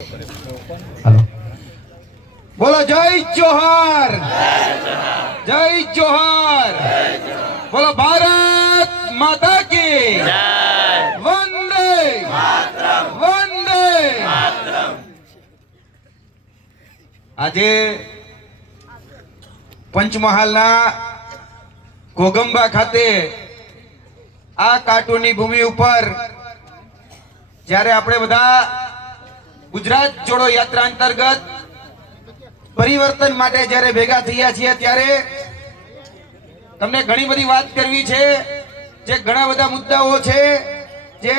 Hello बोलो जय जोहर जय जोहर बोलो भारत माता की वंदे वंदे આજે પંચમહાલના ઘોગંબા ખાતે આ કાર્ટૂનની ભૂમિ ઉપર જ્યારે આપણે બધા ગુજરાત જોડો યાત્રા અંતર્ગત પરિવર્તન માટે જ્યારે ભેગા થયા છીએ ત્યારે તમને ઘણી બધી વાત કરવી છે, જે ઘણા બધા મુદ્દાઓ છે જે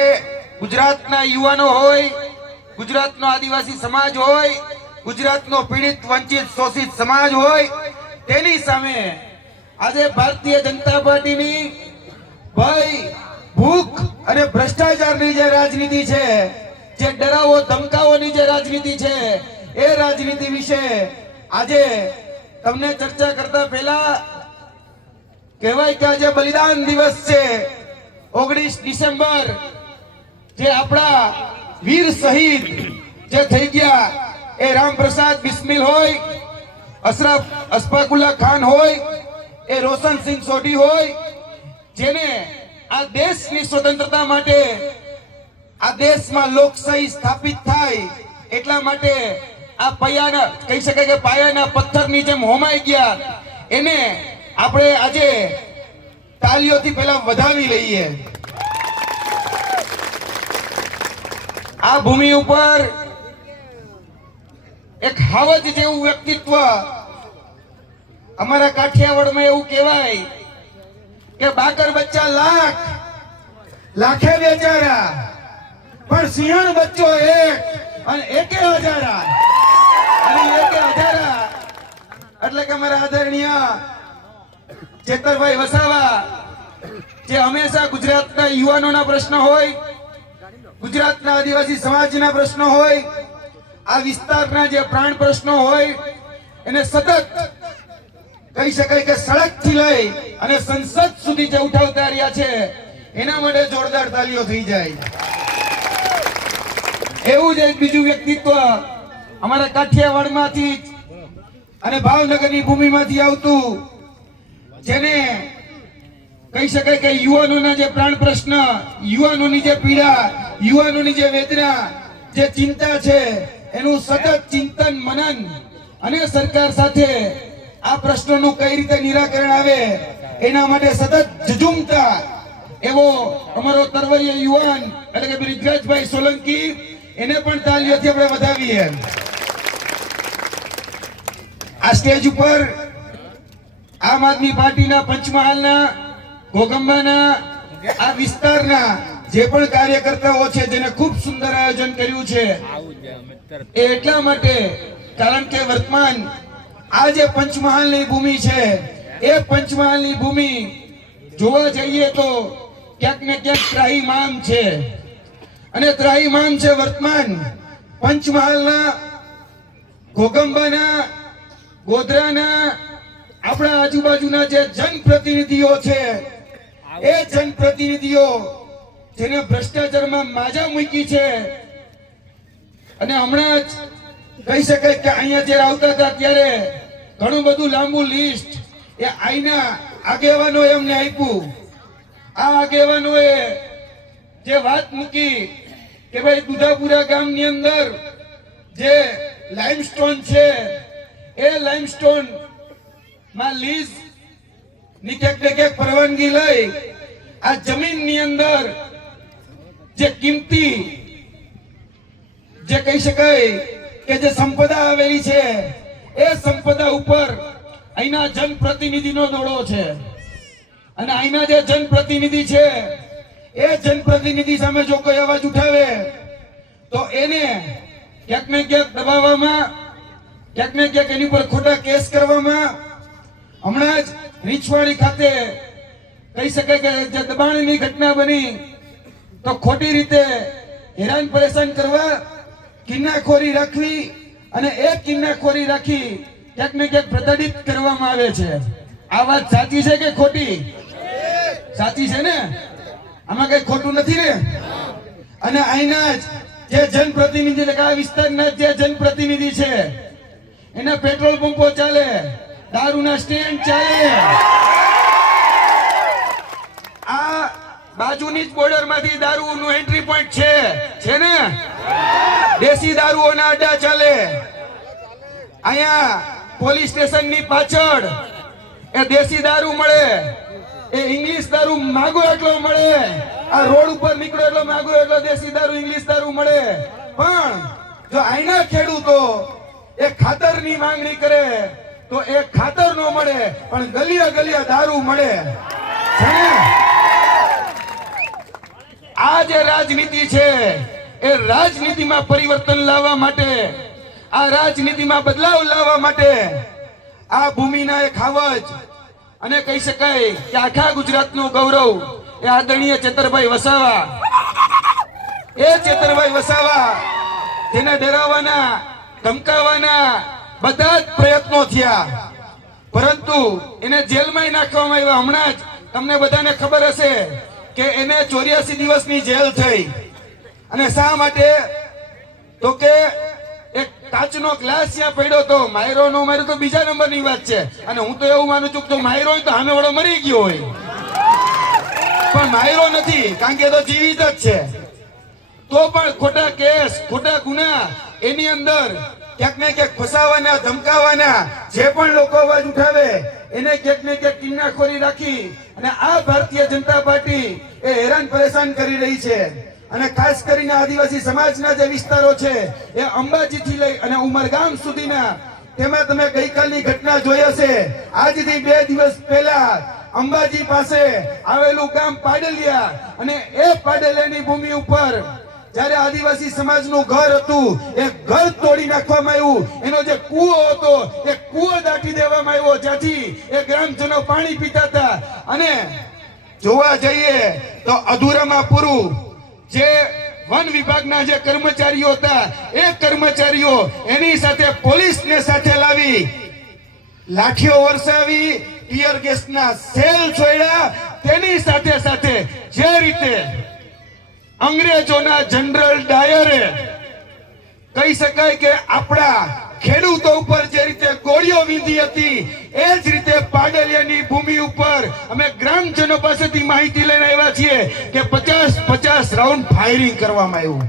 ગુજરાતના યુવાનો હોય, ગુજરાતનો આદિવાસી સમાજ હોય, ગુજરાતનો પીડિત વંચિત શોષિત સમાજ હોય, તેની સામે આજે ભારતીય જનતા પાર્ટીની ભય, ભૂખ અને ભ્રષ્ટાચારની જે રાજનીતિ છે, જે ડરાવો ધમકાઓની જે રાજનીતિ છે, એ રાજનીતિ વિશે આજે તમને ચર્ચા કરતા પહેલા કહેવાય કે આજે બલિદાન દિવસ છે 19 ડિસેમ્બર, જે આપણા વીર શહીદ જે થઈ ગયા એ રામપ્રસાદ બિસ્મિલ હોય, અશરફ અશફાકુલ્લા ખાન હોય, એ રોશનસિંહ સોઢી હોય, જેને આ દેશની સ્વતંત્રતા માટે, આ દેશમાં લોકશાહી સ્થાપિત થાય એટલા માટે આ પાયાના કહી શકાય કે પાયાના પથ્થરની જેમ હોમાઈ ગયા, એને આપણે આજે તાલીઓથી પહેલા વધાવી લઈએ. આ ભૂમિ ઉપર એક હાવજ જેવું વ્યક્તિત્વ, અમારા કાઠિયાવાડમાં એવું કહેવાય કે બાકર બચ્ચા લાખ લાખે બેચારા પણ સિંહણ બચ્ચો એક અને એકે હજારા, અને એકે હજારા એટલે કે અમારા આદરણીય ચેતરભાઈ વસાવા, જે હંમેશા ગુજરાતના યુવાનોના પ્રશ્ન હોય, ગુજરાતના આદિવાસી સમાજના પ્રશ્નો હોય, આ વિસ્તારના જે પ્રાણ પ્રશ્નો હોય, એને સતત કહી શકાય કે સડકથી લઈ અને સંસદ સુધી જે ઉઠાવતા રહ્યા છે, એના માટે જોરદાર તાલીઓ થઈ જાય. એવું જ એક બીજું વ્યક્તિત્વ અમારા કાઠિયાવાડમાંથી અને ભાવનગરની ભૂમિમાંથી આવતું, જેને કહી શકાય કે યુવાનોના જે પ્રાણ પ્રશ્ન, યુવાનોની જે પીડા, યુવાનોની જે વેદના, જે ચિંતા છે, એનું સતત ચિંતન મનન અને સરકાર સાથે આ પ્રશ્નોનું કઈ રીતે નિરાકરણ આવે એના માટે સતત ઝઝૂમતા એવો અમારો તરવરીય યુવાન એટલે કે બ્રિજરાજભાઈ સોલંકી, એને પણ તાલીઓથી આપણે વધાવીએ. આ સ્ટેજ ઉપર આમ આદમી પાર્ટીના પંચમહાલના ઘોગંબાના આ વિસ્તારના જે પણ કાર્યકર્તાઓ છે, જેને ખૂબ સુંદર આયોજન કર્યું છે, એ એટલા માટે કારણ કે વર્તમાન આ જે પંચમહાલની ભૂમિ છે, એ પંચમહાલની ભૂમિ જોવા જઈએ તો ક્યાંક ને ક્યાંક ત્રાહિમામ છે, અને ત્રાહિમામ છે વર્તમાન પંચમહાલના, ઘોગંબાના, ગોધરાના, આપણા આજુબાજુના જે જનપ્રતિનિધિઓ છે, એ જનપ્રતિનિધિઓ જેને ભ્રષ્ટાચારમાં માજા મૂકી છે. અને હમણાં જ કહી શકાય કે અહીંયા જે આવતા હતા ત્યારે ઘણું બધું લાંબુ લિસ્ટ એ આઈના આગેવાનો એમને આપ્યું. આ આગેવાનોએ જે વાત મૂકી કે ભાઈ દુધાપુરા ગામની અંદર જે લાઇમસ્ટોન છે, એ લાઇમસ્ટોન માં લીઝ ની ક્યાંક પરવાનગી લઈ આ જમીનની અંદર જે કિંમતી જે કહી શકાય કે જે સંપદા આવેલી છે, એ સંપદા ઉપર અહીંના જનપ્રતિનિધિનો દોડો છે, અને અહીંના જે જનપ્રતિનિધિ છે, એ જનપ્રતિનિધિ સામે જો કોઈ અવાજ ઉઠાવે તો એને ક્યાંક ને ક્યાંક દબાવવામાં, ક્યાંક ને ક્યાંક એની પર ખોટા કેસ કરવામાં. હમણાં જ રીછવાડી ખાતે કહી શકાય કે જે દબાણની ઘટના બની, તો ખોટી રીતે હેરાન પરેશાન કરવા, કિન્નાખોરી રાખવી, અને એ કિન્નાખોરી રાખી ક્યાંક ને ક્યાંક પ્રતાડિત કરવામાં આવે છે. આ વાત સાચી છે કે ખોટી? સાચી છે ને? આમાં કઈ ખોટું નથી ને? અને અહીંના જ જે જનપ્રતિનિધિ એટલે કે આ વિસ્તારના જે જનપ્રતિનિધિ છે એના પેટ્રોલ પંપો ચાલે, દારૂના સ્ટેન્ડ ચાલે. આ બાજુની જ બોર્ડર માંથી દારૂનું એન્ટ્રી પોઈન્ટ છે ને? દેશી દારૂઓના અડ્ડા ચાલે. અહીંયા પોલીસ સ્ટેશનની પાછળ એ દેશી દારૂ મળે, એ ઇંગ્લિશ દારૂ માગો એટલો મળે. આ રોડ ઉપર નીકળો એટલો માગો એટલો દેશી દારૂ ઇંગ્લિશ દારૂ મળે. પણ જો આઈના ખેડૂતો એ ખાતરની માંગણી કરે તો એ ખાતર નો મળે, પણ ગલિયા ગલિયા દારૂ મળે. આ જે રાજનીતિ છે એ રાજનીતિમાં પરિવર્તન લાવવા માટે, આ રાજનીતિમાં બદલાવ લાવવા માટે આ ભૂમિના એક ખાવજ અને કહી શકાય કે આખા ગુજરાતનું ગૌરવ એ આદરણીય ચેતરભાઈ વસાવા. એ ચેતરભાઈ વસાવા જેને ડરાવવાના ધમકાવવાના બધા જ પ્રયત્નો થયા, પરંતુ એને જેલમાં નાખવામાં આવ્યા. હમણાં જ તમને બધાને ખબર હશે કે એને 84 દિવસની જેલ થઈ. અને શા માટે? તો કે એક કાચનો ગ્લાસ ત્યાં પડ્યો તો, માયરો નો માર્યો તો બીજા નંબરની વાત છે. અને હું તો એવું માનું છું કે માયરો હોય તો સામે વાળો મરી ગયો હોય, પણ માયરો નથી, કારણ કે એ તો જીવિત જ છે. તો પણ ખોટા કેસ, ખોટા ગુના એની અંદર ક્યાંક ને ક્યાંક ફસાવાના, ધમકાવાના જે પણ લોકો અવાજ ઉઠાવે એને ક્યાંક ને ક્યાંક કિન્નાખોરી રાખી અને આ ભારતીય જનતા પાર્ટી એ હેરાન પરેશાન કરી રહી છે. અને ખાસ કરીને આદિવાસી સમાજના જે વિસ્તારો છે એ અંબાજી થી લઈ અને ઉમરગામ સુધીના, તેમાં તમે ગઈકાલની ઘટના જોઈ હશે. આજથી 2 દિવસ પહેલા અંબાજી પાસે આવેલું ગામ પાડલિયા, અને એ પાડલિયાની ભૂમિ ઉપર જ્યારે આદિવાસી સમાજનું ઘર હતું એ ઘર તોડી નાખવામાં આવ્યું. એનો જે કૂવો હતો એ કૂવો દાટી દેવામાં આવ્યો, જ્યાંથી એ ગ્રામજનો પાણી પીતા હતા. અને જોવા જઈએ તો અધૂરામાં પૂરું જે વન વિભાગના જે કર્મચારીઓ હતા એ કર્મચારીઓ એની સાથે પોલીસને સાથે લાવી લાઠીઓ વરસાવી, ટીયર ગેસના સેલ છોડ્યા. તેની સાથે સાથે જે રીતે અંગ્રેજોના જનરલ ડાયરે કહી શકાય કે આપણા ખેડૂતો ઉપર જે રીતે ગોળીઓ વીંધી હતી, એ જ રીતે પાડલિયાની ભૂમિ ઉપર અમે ગ્રામજનો પાસેથી માહિતી લઈને આવ્યા છીએ કે 50 રાઉન્ડ ફાયરિંગ કરવામાં આવ્યું.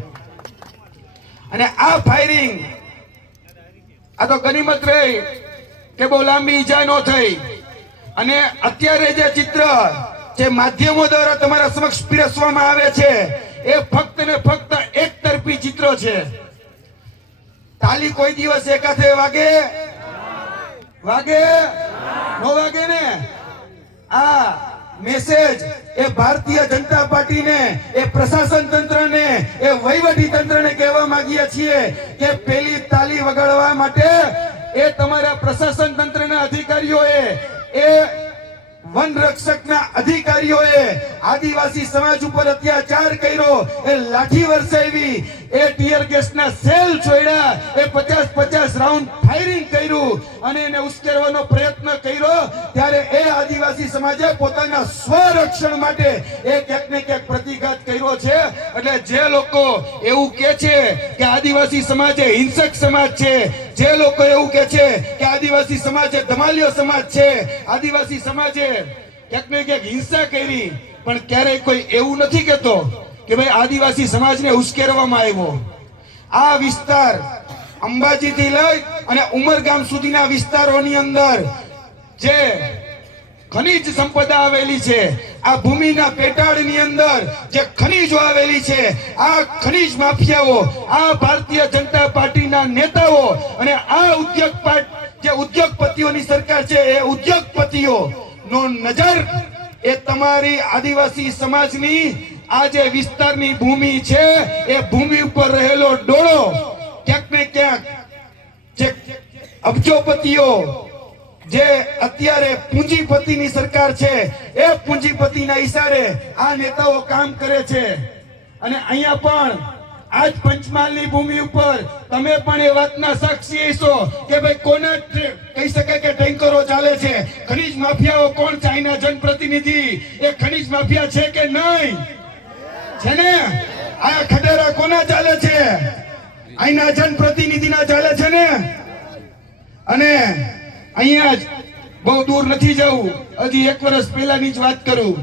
અને આ ફાયરિંગ, આ તો ગનીમત રહી કે બહુ લાંબી ઈજા ન થઈ. અને અત્યારે જે ચિત્ર જે માધ્યમો દ્વારા તમારા સમક્ષ પીરસવામાં આવે છે એ ફક્ત ને ફક્ત એક તરફી ચિત્ર છે. તાલી કોઈ દિવસ એકાથે વાગે નો વાગે ને? આ મેસેજ એ ભારતીય જનતા પાર્ટીને, એ પ્રશાસન તંત્રને, એ વહીવટી તંત્રને કહેવા માંગીએ છીએ કે પેલી તાલી વગાડવા માટે એ તમારા પ્રશાસન તંત્રના અધિકારીઓએ, એ વન રક્ષકના અધિકારીઓએ આદિવાસી સમાજ ઉપર અત્યાચાર કર્યો, એ લાઠી વરસાવી, એ ટીયર ગેસના સેલ છોડ્યા, એ 50 રાઉન્ડ ફાયરિંગ કર્યું અને એને ઉશ્કેરવાનો પ્રયત્ન કર્યો. ત્યારે એ આદિવાસી સમાજે પોતાના સ્વરક્ષણ માટે એ ક્યાંક ને ક્યાંક પ્રતિઘાત કર્યો છે. એટલે જે લોકો એવું કે છે કે આદિવાસી સમાજ એ હિંસક સમાજ છે, જે લોકો એવું કે છે કે આદિવાસી સમાજ એ ધમાલિયો સમાજ છે, આદિવાસી સમાજે ક્યાંક ને ક્યાંક હિંસા કરી, પણ ક્યારેય કોઈ એવું નથી કહેતો કે ભાઈ આદિવાસી સમાજને ઉશ્કેરવામાં આવ્યો. આ વિસ્તાર અંબાજી થી લઈ અને ઉમરગામ સુધીના વિસ્તારોની અંદર જે ખનીજ સંપદા આવેલી છે, આ ભૂમિના પેટાળની અંદર જે ખનીજો આવેલી છે, આ ખનીજ માફિયાઓ, આ ભારતીય જનતા પાર્ટીના નેતાઓ અને આ ઉદ્યોગપતિઓની સરકાર છે, એ ઉદ્યોગપતિઓ નો નજર એ તમારી આદિવાસી સમાજની આ જે વિસ્તારની ભૂમિ છે એ ભૂમિ ઉપર રહેલો ડોળો ક્યાંક ને ક્યાંક જે અબજોપતિઓ, જે અત્યારે પૂંજીપતિની સરકાર છે, એ પૂંજીપતિના ઈશારે આ નેતાઓ કામ કરે છે. અને અહીંયા પણ આજ પંચમહાલની ભૂમિ ઉપર તમે પણ એ વાતના સાક્ષી છો કે ભાઈ કોના કહી શકાય કે ટેન્કરો ચાલે છે, ખનીજ માફિયાઓ કોણ છે, અહીંના જનપ્રતિનિધિ એ ખનીજ માફિયા છે કે નહીં? છે ને? આ ખટેરા કોના ચાલે છે? અહીંના જનપ્રતિનિધિના ચાલે છે ને. અને અહીંયા જ બહુ દૂર નથી જવું, હજી 1 વર્ષ પહેલાની જ વાત કરું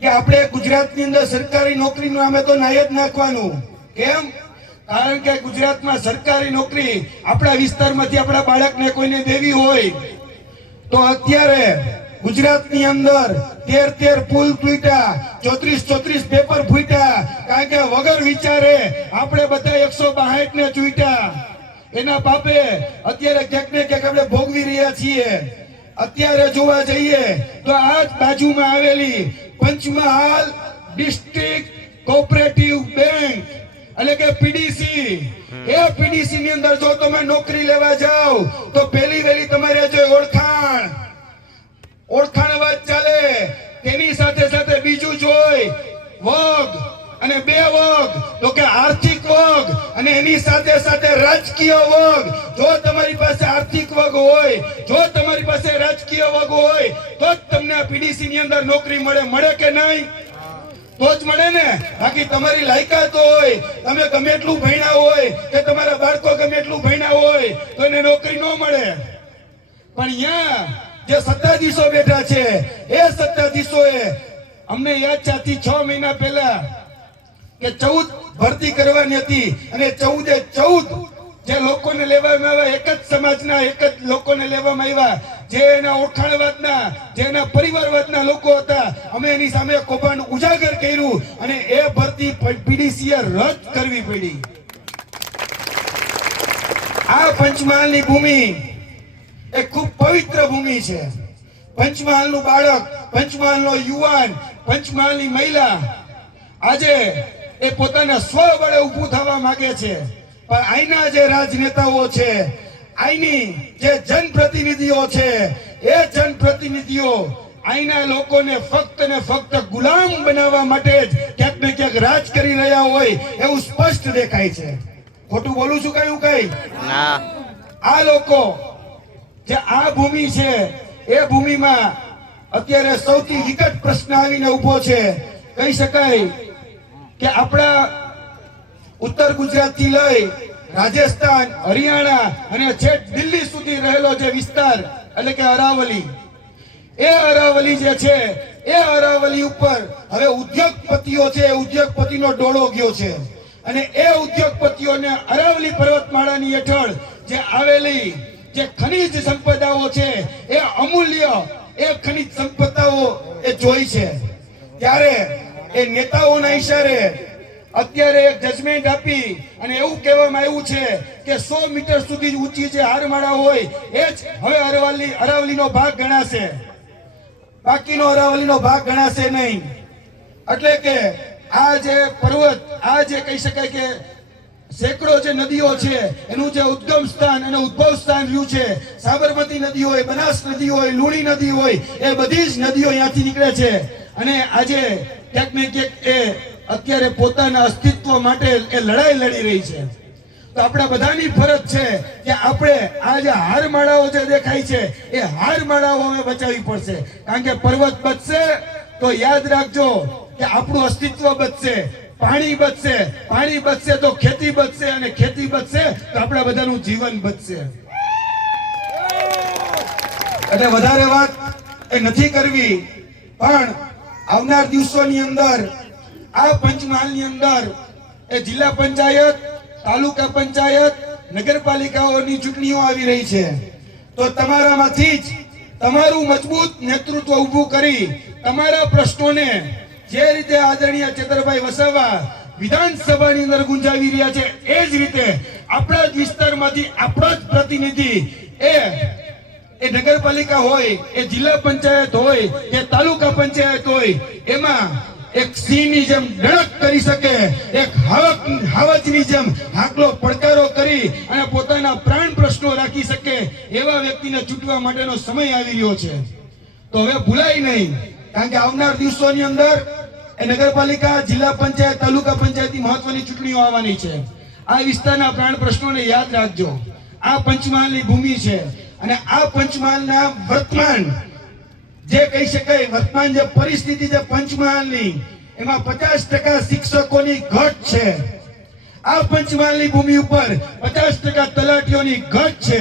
કે આપણે ગુજરાતની અંદર સરકારી નોકરીનું નામે તો નાય જ નાખવાનું. કેમ? કારણ કે ગુજરાતમાં સરકારી નોકરી આપણા વિસ્તારમાંથી આપણા બાળકને કોઈને દેવી હોય તો અત્યારે ગુજરાતની અંદર 13 પુલ તૂટ્યા, 34 પેપર ફૂટ્યા, કારણ કે વગર વિચારે આપણે બધા 162 ને ચૂંટ્યા. એના પાપે અત્યારે ક્યાંક ને ક્યાંક આપણે ભોગવી રહ્યા છીએ. અત્યારે જોવા જઈએ તો આ જ બાજુમાં આવેલી પંચમહાલ ડિસ્ટ્રિક્ટ કોઓપરેટિવ બેંક એટલે કે પીડીસી, એ પીડીસી ની અંદર જો તમે નોકરી લેવા જાઓ તો પહેલી વેલી તમારે જો ઓળખાણ વાત ચાલે, તેની સાથે સાથે બીજું જોઈ વગ અને 2 વગ, તો કે આર્થિક વગ અને એની સાથે સાથે રાજકીય વગ. જો તમારી પાસે આર્થિક વગ હોય, જો તમારી પાસે રાજકીય વગ હોય તો જ તમને આ પીડીસી ની અંદર નોકરી મળે કે નહીં? તો જ મળે ને. બાકી તમારી લાયકાત હોય, તમે ગમે એટલું ભણ્યા હોય કે તમારા બાળકો ગમે એટલું ભણ્યા હોય તો એને નોકરી ન મળે. પણ અહીંયા જે સત્તાધીશો બેઠા છે એ સત્તાધીશોએ અમને યાદ છે 6 મહિના પહેલા કે 14 ભરતી કરવાની હતી અને 14 જે લોકોને લેવામાં આવ્યા એક જ સમાજના એક જ લોકોને લેવામાં આવ્યા, જે એના ઓળખાણવાદના, જે એના પરિવારવાદના લોકો હતા. અમે એની સામે કૌભાંડ ઉજાગર કર્યું અને એ ભરતી પીડીસીએ રદ કરવી પડી. આ પંચમહાલની ભૂમિ એ ખૂબ પવિત્ર ભૂમિ છે. પંચમહાલનું બાળક, પંચમહાલનો યુવાન, પંચમહાલની મહિલા આજે એ પોતાના સ્વ બળે ઊભું થવા માંગે છે. પણ અહીંના જે રાજનેતાઓ છે, અહીંની જે જનપ્રતિનિધિઓ છે, એ જનપ્રતિનિધિઓ અહીંના લોકોને ફક્ત ને ફક્ત ગુલામ બનાવવા માટે જ ક્યાંક ને ક્યાંક રાજ કરી રહ્યા હોય એવું સ્પષ્ટ દેખાય છે. ખોટું બોલું છું કયું કઈ? આ લોકો જે આ ભૂમિ છે એ ભૂમિમાં અત્યારે સૌથી વિકટ પ્રશ્ન આવીને ઉભો છે. કહી શકાય કે આપણા ઉત્તર ગુજરાત થી લઈ રાજસ્થાન, હરિયાણા અને છેક દિલ્હી સુધી રહેલો જે વિસ્તાર એટલે કે અરાવલી, એ અરાવલી જે છે એ અરાવલી ઉપર હવે ઉદ્યોગપતિઓ છે, ઉદ્યોગપતિનો ડોળો ગયો છે. અને એ ઉદ્યોગપતિઓને અરાવલી પર્વતમાળાની હેઠળ જે આવેલી જે ખનિજ સંપદાઓ છે એ અમૂલ્ય એ ખનિજ સંપદાઓ એ જોઈ છે. ત્યારે એ નેતાઓના ઈશારે અત્યારે એક જજમેન્ટ આપી અને એવું કહેવામાં આવ્યું છે કે 100 મીટર સુધી ઊંચી જે હારમાળા હોય એ જ હવે અરાવલીનો ભાગ ગણાશે, બાકીનો અરાવલીનો ભાગ ગણાશે નહીં. એટલે કે આ જે પર્વત, આ જે કહી શકાય કે સેંકડો જે નદીઓ છે એનું જે ઉદ્ગમ સ્થાન અને ઉદ્ભવ સ્થાન રહ્યું છે, સાબરમતી નદી હોય, બનાસ નદી હોય, લુણી નદી હોય, એ બધી જ નદીઓ અહીંયાથી નીકળે છે. અને આજે ક્યાંક ને ક્યાંક એ અત્યારે પોતાના અસ્તિત્વ માટે એ લડાઈ લડી રહી છે. તો આપણા બધાની ફરજ છે કે આપણે આ જે હારમાળાઓ જે દેખાય છે એ હારમાળાઓ અમે બચાવવી પડશે. કારણ કે પર્વત બચશે તો યાદ રાખજો કે આપણું અસ્તિત્વ બચશે, પાણી બચશે, પાણી બચશે તો ખેતી બચશે, અને ખેતી બચશે તો આપણા બધાનું જીવન બચશે. એટલે વધારે વાત એ નથી કરવી, પણ આવનાર દિવસોની અંદર આ પંચમહાલની અંદર એ જિલ્લા પંચાયત, તાલુકા પંચાયત, નગરપાલિકાઓની ચૂંટણીઓ આવી રહી છે. તો તમારામાંથી જ તમારું મજબૂત નેતૃત્વ ઊભું કરી તમારા પ્રશ્નોને જે રીતે આદરણીય ચેતરભાઈ વસાવા વિધાનસભાની અંદર ગુંજાવી રહ્યા છે એ જ રીતે આપણા જ વિસ્તારમાંથી આપણો જ પ્રતિનિધિ એ નગરપાલિકા હોય, એ જિલ્લા પંચાયત હોય, એ તાલુકા પંચાયત હોય, એમાં એક સિંહની જેમ ડણક કરી શકે, એક હાવજની જેમ હાકલો પડકારો કરી અને પોતાના પ્રાણ પ્રશ્નો રાખી શકે એવા વ્યક્તિને ચૂંટવા માટેનો સમય આવી રહ્યો છે. તો હવે ભૂલાય નહીં, કારણ કે આવનાર દિવસોની અંદર એ નગરપાલિકા, જિલ્લા પંચાયત, તાલુકા પંચાયતની મહત્વની ચૂંટણીઓ આવવાની છે. આ વિસ્તારના પ્રાણ પ્રશ્નોને યાદ રાખજો. આ પંચમહાલની ભૂમિ છે અને આ પંચમહાલના વર્તમાન જે કહી શકાય, વર્તમાન જે પરિસ્થિતિ છે પંચમહાલની, એમાં 50% શિક્ષકોની ઘટ છે. આ પંચમહાલની ભૂમિ ઉપર 50% તલાટીઓની ઘટ છે.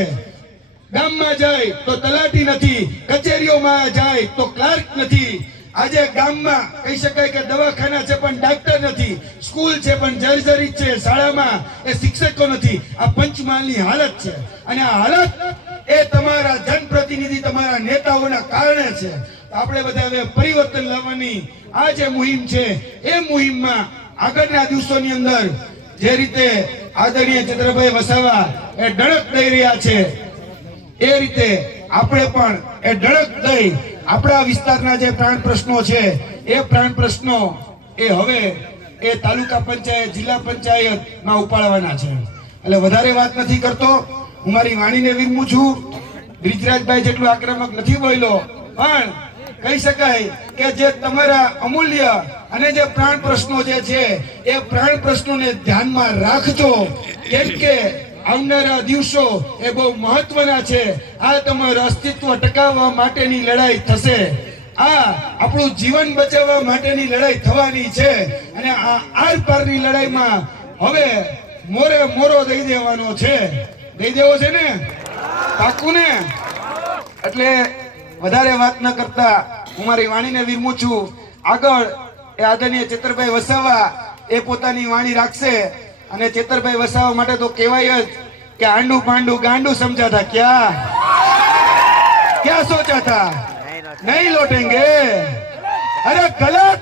ગામમાં જાય તો તલાટી નથી, કચેરીઓમાં જાય તો ક્લાર્ક નથી. આજે ગામમાં કહી શકાય કે દવાખાના છે પણ ડાક્ટર નથી, સ્કૂલ છે પણ જર્જરિત છે, શાળામાં એ શિક્ષકો નથી. આ પંચમહાલની હાલત છે અને આ હાલત એ તમારા જનપ્રતિનિધિ, તમારા નેતાઓના કારણે છે. આપણે બધા હવે પરિવર્તન લાવવાની આ જે મુહિમ છે એ મુહિમમાં આગળના દિવસોની અંદર જે રીતે આદરણીય ચંદ્રભાઈ વસાવા એ ડણક દઈ રહ્યા છે એ રીતે આપણે પણ એ ડણક દઈ આપણા વિસ્તારના જે પ્રાણ પ્રશ્નો છે એ પ્રાણ પ્રશ્નો એ હવે એ તાલુકા પંચાયત, જિલ્લા પંચાયતમાં ઉપાડવાના છે. એટલે વધારે વાત નથી કરતો, હું મારી વાણીને વિરમું છું. બ્રિજરાજભાઈ જેટલું આક્રમક નથી બોલ્યો, પણ કહી શકાય કે જે તમારા અમૂલ્ય અને જે પ્રાણ પ્રશ્નો જે છે એ પ્રાણ પ્રશ્નોને ધ્યાનમાં રાખજો, કેમ કે આવનારા દિવસો એ બહુ મહત્વના છે. આ તમારું અસ્તિત્વ ટકાવવા માટેની લડાઈ થશે, આ આપણું જીવન બચાવવા માટેની લડાઈ થવાની છે અને આ આર પારની લડાઈમાં હવે મોરે મોરો દઈ દેવાનો છે. દઈ દેવો છે ને? પાકું ને? એટલે વધારે વાત ન કરતા હું મારી વાણીને વિરમું છું. આગળ એ આદરણીય ચેતરભાઈ વસાવા એ પોતાની વાણી રાખશે અને ચેતરભાઈ વસાવા માટે તો કહેવાય જ કે આંડું પાંડું ગાંડું સમજા था, क्या सोचा था, नहीं लौटेंगे, अरे गलत,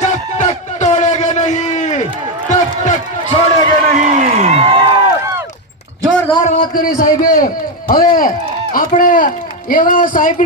जब तक तोड़ेंगे नहीं तब तक छोड़ेंगे नहीं. જોરદાર વાત કરી સાહેબે. હવે આપણે એવા સાહેબ